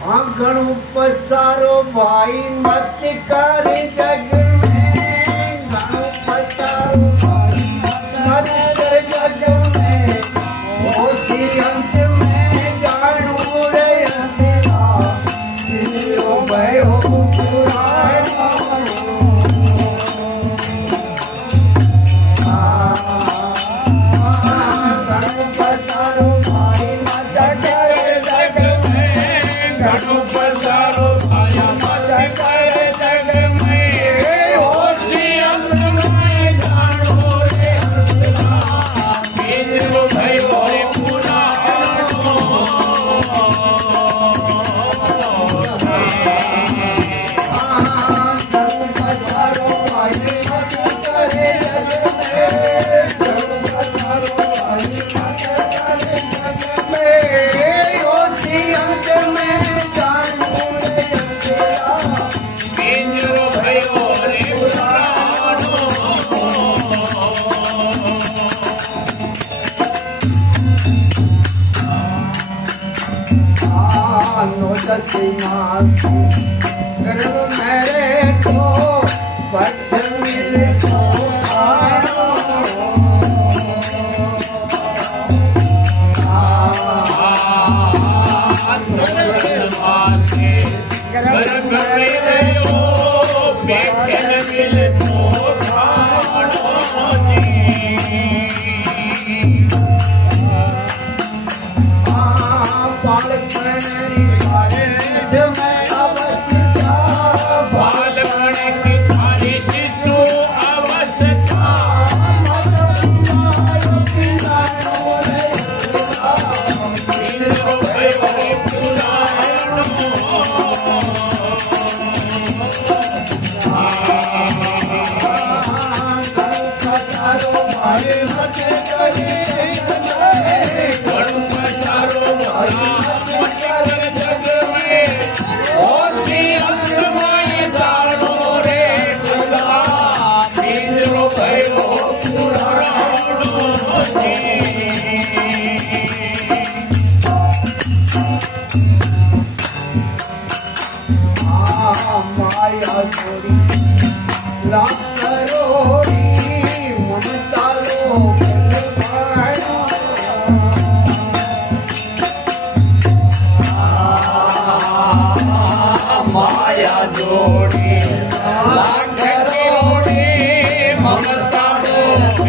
ઘણું પસારો ભાઈ મત કરે જગ में ઘણું પસારો ભાઈ મત કરે જગ में ઓછી અંત में જાણું રે અંતરા દિલો ભયો પુરાણો ઘણું પસારો ભાઈ મત કરે જગ में ઘણું પસારો ભાઈ મત કરે જગ में ઓછી અંત में જાણું રે અંતરા દિલો ભયો પુરાણો मेरे को पथ मिल को आयो माया छोड़ी लाख करोड़ी ममता लोग माया जोड़ी लाख करोड़ी ममता लोग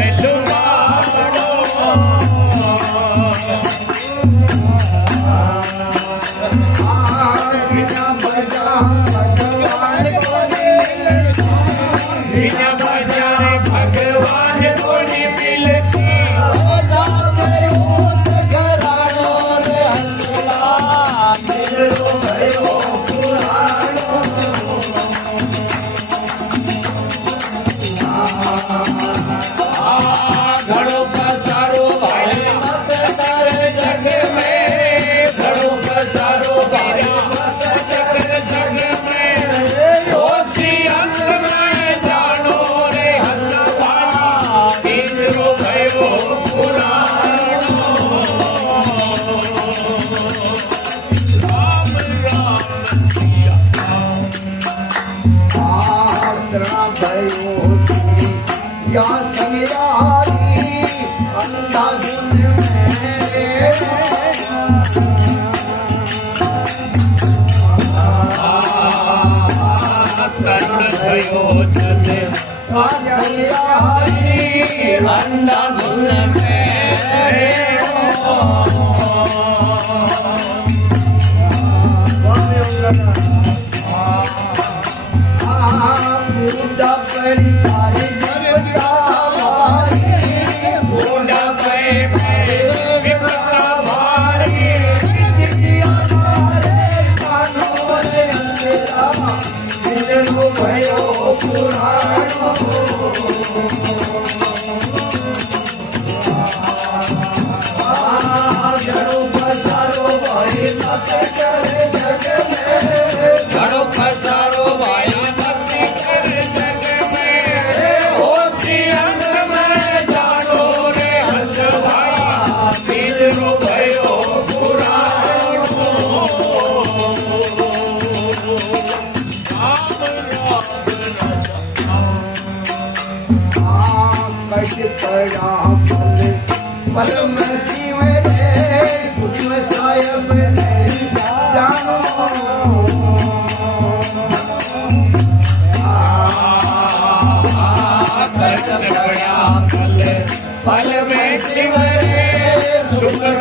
या संयारी अंधाधुन में करुण भयो जते संयारी अंधाधुन में मुंडा परी तारी પરમ શિવ રે શિવ સાહેબ ને જાણો पल में शिव रे सुख